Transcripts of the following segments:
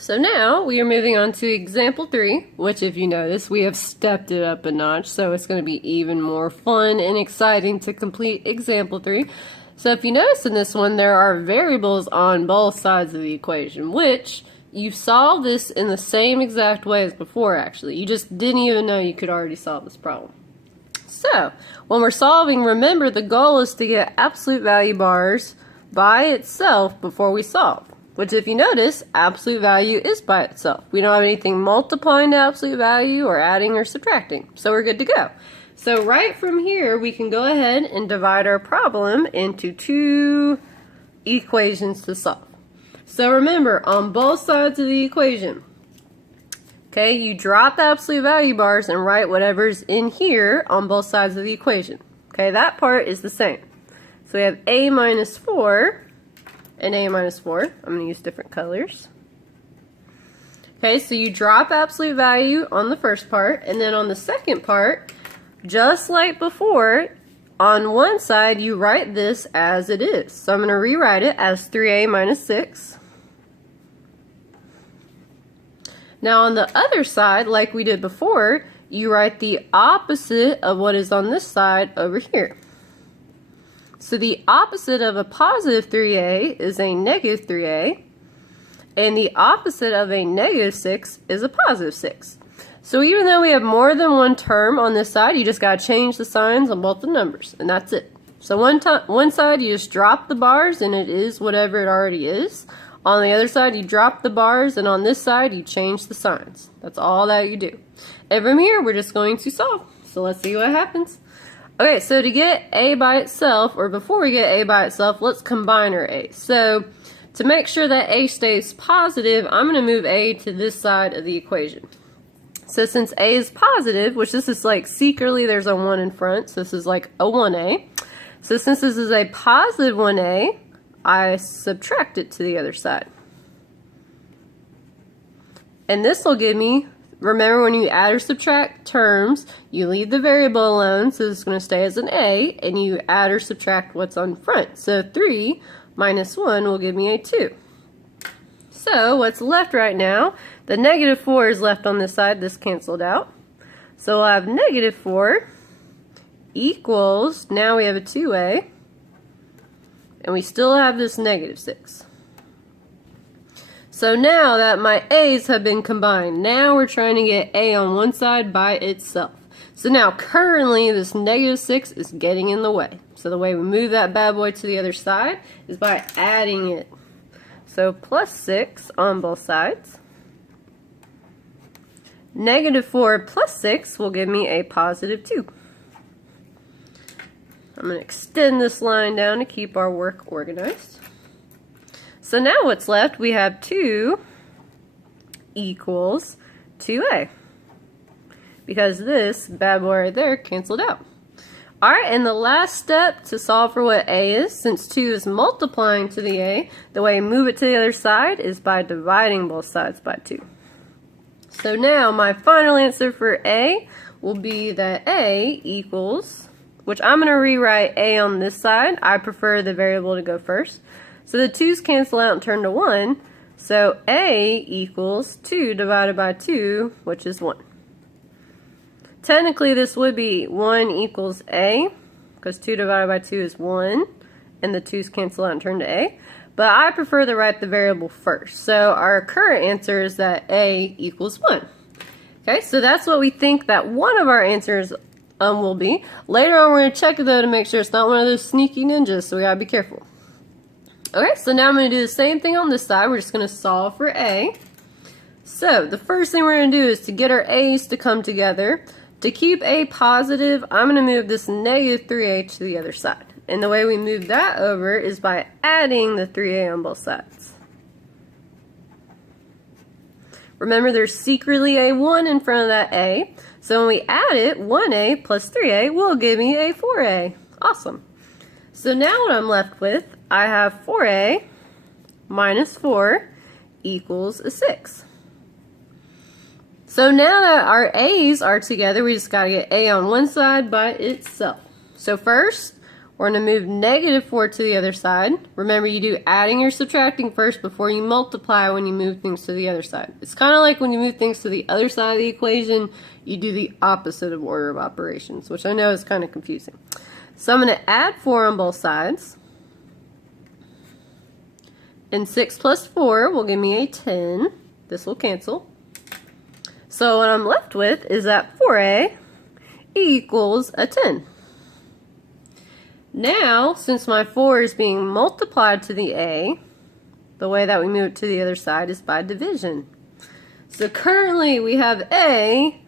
So now we are moving on to example 3, which if you notice, we have stepped it up a notch, so it's going to be even more fun and exciting to complete example 3. So if you notice in this one, there are variables on both sides of the equation, which you solve this in the same exact way as before, actually. You just didn't even know you could already solve this problem. So when we're solving, remember the goal is to get absolute value bars by itself before we solve. Which, if you notice, absolute value is by itself. We don't have anything multiplying to absolute value or adding or subtracting. So we're good to go. So right from here, we can go ahead and divide our problem into 2 equations to solve. So remember, on both sides of the equation, okay, you drop the absolute value bars and write whatever's in here on both sides of the equation. Okay, that part is the same. So we have a minus 4 and a minus 4. I'm going to use different colors. Okay, so you drop absolute value on the first part, and then on the second part, just like before, on one side you write this as it is. So I'm going to rewrite it as 3a minus 6. Now on the other side, like we did before, you write the opposite of what is on this side over here. So the opposite of a positive 3a is a negative 3a, and the opposite of a negative 6 is a positive 6. So even though we have more than one term on this side, you just got to change the signs on both the numbers, and that's it. So one side you just drop the bars and it is whatever it already is. On the other side you drop the bars, and on this side you change the signs. That's all that you do. And from here we're just going to solve. So let's see what happens. Okay, so to get a by itself, or before we get a by itself, let's combine our a. So to make sure that a stays positive, I'm going to move a to this side of the equation. So since a is positive, which this is like secretly there's a 1 in front, so this is like a 1a. So since this is a positive 1a, I subtract it to the other side. And this will give me, remember when you add or subtract terms, you leave the variable alone, so this is going to stay as an a, and you add or subtract what's on front. So 3 minus 1 will give me a 2. So what's left right now, the negative 4 is left on this side, this canceled out. So we'll have negative 4 equals, now we have a 2a, and we still have this negative 6. So now that my a's have been combined, now we're trying to get a on one side by itself. So now currently this negative 6 is getting in the way. So the way we move that bad boy to the other side is by adding it. So plus 6 on both sides. Negative 4 plus 6 will give me a positive 2. I'm going to extend this line down to keep our work organized. So now what's left, we have 2 equals 2a. Because this bad boy right there canceled out. Alright, and the last step to solve for what a is, since 2 is multiplying to the a, the way you move it to the other side is by dividing both sides by 2. So now my final answer for a will be that a equals, which I'm going to rewrite a on this side. I prefer the variable to go first. So the 2's cancel out and turn to 1. So a equals 2 divided by 2, which is 1. Technically this would be 1 equals a, because 2 divided by 2 is 1, and the 2's cancel out and turn to a. But I prefer to write the variable first. So our current answer is that a equals 1. Okay, so that's what we think that one of our answers will be. Later on we're going to check it though to make sure it's not one of those sneaky ninjas, so we got to be careful. Okay, so now I'm going to do the same thing on this side. We're just going to solve for a. So the first thing we're going to do is to get our a's to come together. To keep a positive, I'm going to move this negative 3a to the other side. And the way we move that over is by adding the 3a on both sides. Remember there's secretly a 1 in front of that a. So when we add it, 1a plus 3a will give me a 4a. Awesome. So now what I'm left with, I have 4a minus 4 equals a 6. So now that our a's are together, we just got to get a on one side by itself. So first, We're going to move negative 4 to the other side. Remember, you do adding or subtracting first before you multiply when you move things to the other side. It's kind of like when you move things to the other side of the equation, you do the opposite of order of operations, which I know is kind of confusing. So I'm going to add 4 on both sides. And 6 plus 4 will give me a 10. This will cancel. So what I'm left with is that 4a equals a 10. Now, since my 4 is being multiplied to the a, the way that we move it to the other side is by division. So currently we have a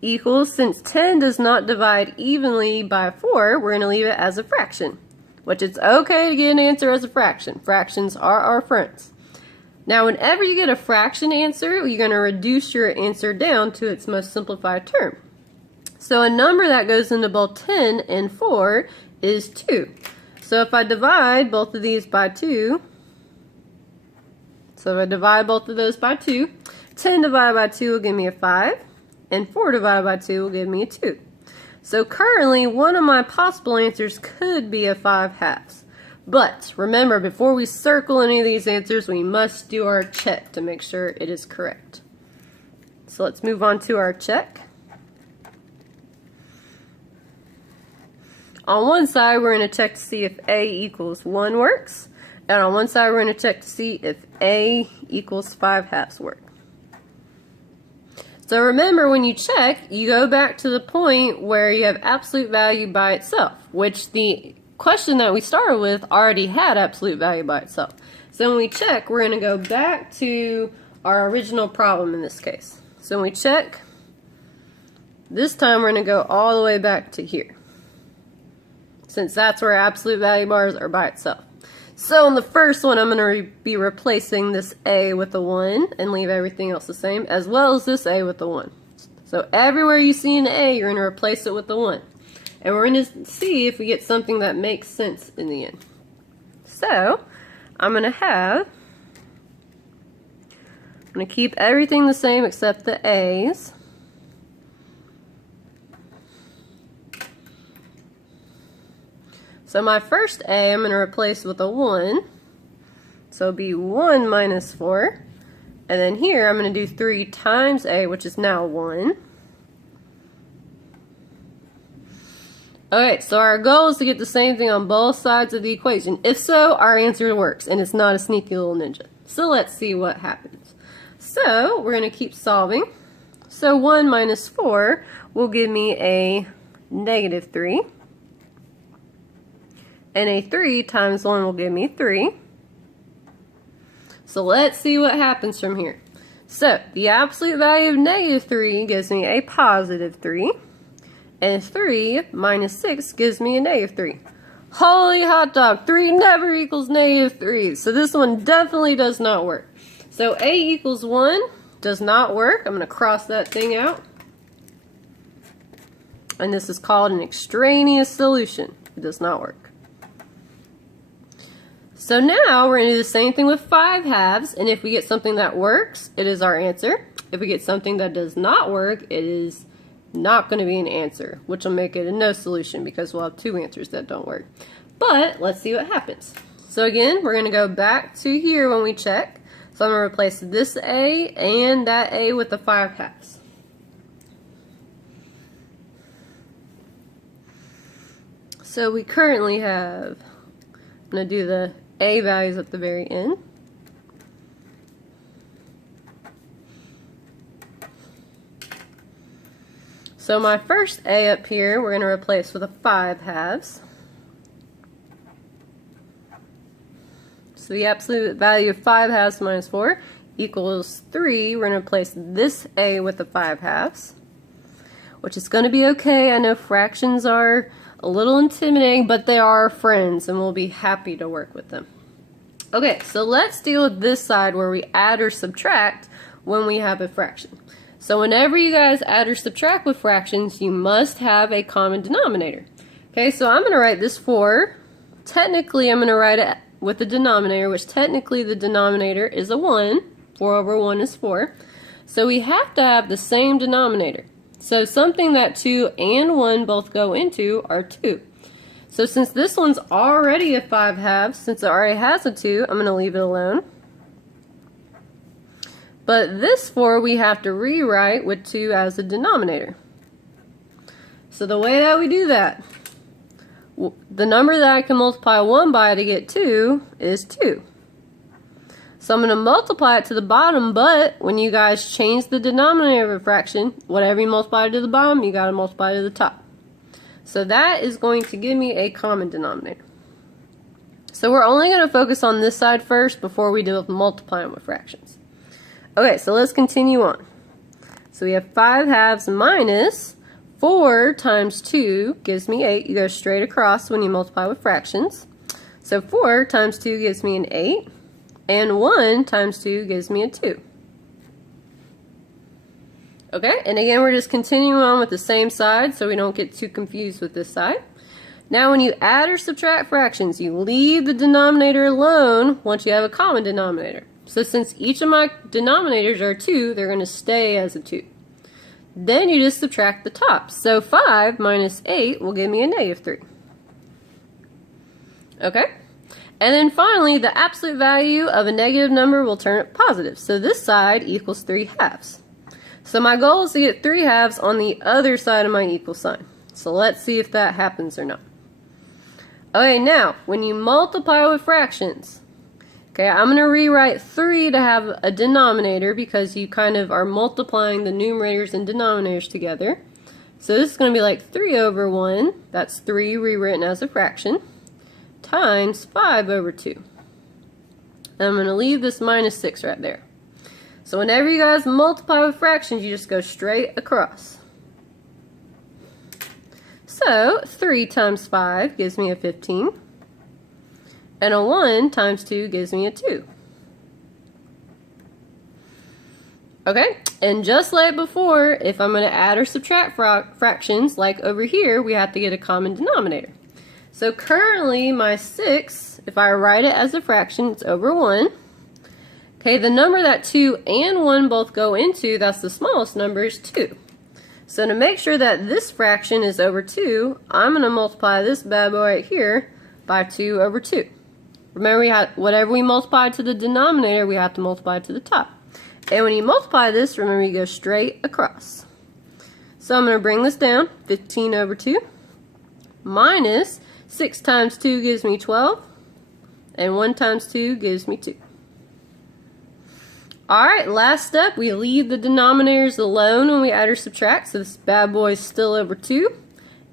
equals, since 10 does not divide evenly by 4, we're going to leave it as a fraction, which it's okay to get an answer as a fraction. Fractions are our friends. Now, whenever you get a fraction answer, you're going to reduce your answer down to its most simplified term. So a number that goes into both 10 and 4 is 2. So if I divide both of these by 2, so if I divide both of those by 2, 10 divided by 2 will give me a 5, and 4 divided by 2 will give me a 2. So currently, one of my possible answers could be a 5/2. But remember, before we circle any of these answers, we must do our check to make sure it is correct. So let's move on to our check. On one side, we're going to check to see if a equals 1 works. And on one side, we're going to check to see if a equals 5/2 work. So remember, when you check, you go back to the point where you have absolute value by itself, which the question that we started with already had absolute value by itself. So when we check, we're going to go back to our original problem in this case. So when we check, this time we're going to go all the way back to here, since that's where absolute value bars are by itself. So in the first one, I'm going to be replacing this a with a 1 and leave everything else the same, as well as this a with a 1. So everywhere you see an a, you're going to replace it with a 1. And we're going to see if we get something that makes sense in the end. So I'm going to keep everything the same except the a's. So my first a I'm going to replace with a 1. So it'll be 1 minus 4. And then here I'm going to do 3 times a, which is now 1. Okay, so our goal is to get the same thing on both sides of the equation. If so, our answer works, and it's not a sneaky little ninja. So let's see what happens. So we're going to keep solving. So 1 minus 4 will give me a negative 3. And a 3 times 1 will give me 3. So let's see what happens from here. So the absolute value of negative 3 gives me a positive 3. And 3 minus 6 gives me a negative 3. Holy hot dog, 3 never equals negative 3. So this one definitely does not work. So a equals 1 does not work. I'm going to cross that thing out. And this is called an extraneous solution. It does not work. So now we're going to do the same thing with 5/2, and if we get something that works, it is our answer. If we get something that does not work, it is not going to be an answer, which will make it a no solution because we'll have 2 answers that don't work. But let's see what happens. So again, we're going to go back to here when we check. So I'm going to replace this a and that a with the 5/2. So we currently have, I'm going to do the a values at the very end. So my first a up here, we're going to replace with a 5/2. So the absolute value of 5/2 minus 4 equals 3. We're going to replace this a with the 5/2, which is going to be okay. I know fractions are a little intimidating, but they are our friends, and we'll be happy to work with them. Okay, so let's deal with this side where we add or subtract when we have a fraction. So whenever you guys add or subtract with fractions, you must have a common denominator. Okay, so I'm going to write this 4. Technically, I'm going to write it with the denominator, which technically the denominator is a 1. 4 over 1 is 4. So we have to have the same denominator. So something that 2 and 1 both go into are 2. So since this one's already a 5/2, since it already has a 2, I'm going to leave it alone. But this 4 we have to rewrite with 2 as the denominator. So the way that we do that, the number that I can multiply 1 by to get 2 is 2. So I'm going to multiply it to the bottom, but when you guys change the denominator of a fraction, whatever you multiply to the bottom, you got to multiply to the top. So that is going to give me a common denominator. So we're only going to focus on this side first before we deal with multiplying with fractions. Okay, so let's continue on. So we have 5/2 minus 4 times 2 gives me 8. You go straight across when you multiply with fractions. So 4 times 2 gives me an 8. And 1 times 2 gives me a 2. Okay, and again we're just continuing on with the same side so we don't get too confused with this side. Now when you add or subtract fractions, you leave the denominator alone once you have a common denominator. So since each of my denominators are 2, they're going to stay as a 2. Then you just subtract the tops. So 5 minus 8 will give me a -3. Okay? And then finally, the absolute value of a negative number will turn it positive. So this side equals 3/2. So my goal is to get 3/2 on the other side of my equal sign. So let's see if that happens or not. Okay, now, when you multiply with fractions, okay, I'm going to rewrite 3 to have a denominator because you kind of are multiplying the numerators and denominators together. So this is going to be like 3/1, that's 3 rewritten as a fraction, times 5/2. And I'm going to leave this -6 right there. So whenever you guys multiply with fractions, you just go straight across. So 3 times 5 gives me a 15. And a 1 times 2 gives me a 2. Okay, and just like before, if I'm going to add or subtract fractions, like over here, we have to get a common denominator. So currently my 6, if I write it as a fraction, it's over 1. Okay, the number that 2 and 1 both go into, that's the smallest number, is 2. So to make sure that this fraction is over 2, I'm going to multiply this bad boy right here by 2/2. Remember, whatever we multiply to the denominator, we have to multiply to the top. And when you multiply this, remember you go straight across. So I'm going to bring this down, 15/2, minus 6 times 2 gives me 12, and 1 times 2 gives me 2. Alright, last step, we leave the denominators alone when we add or subtract, so this bad boy is still over 2.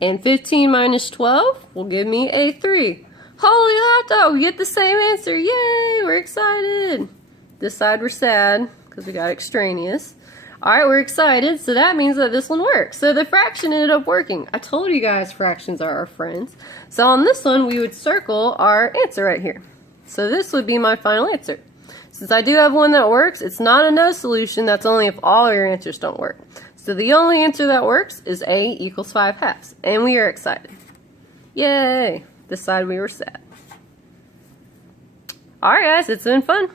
And 15 minus 12 will give me a 3. Holy hot dog, we get the same answer. Yay, we're excited. This side we're sad because we got extraneous. Alright, we're excited, so that means that this one works. So the fraction ended up working. I told you guys fractions are our friends. So on this one, we would circle our answer right here. So this would be my final answer. Since I do have one that works, it's not a no solution. That's only if all your answers don't work. So the only answer that works is A equals 5/2. And we are excited. Yay! This side we were sad. Alright guys, it's been fun.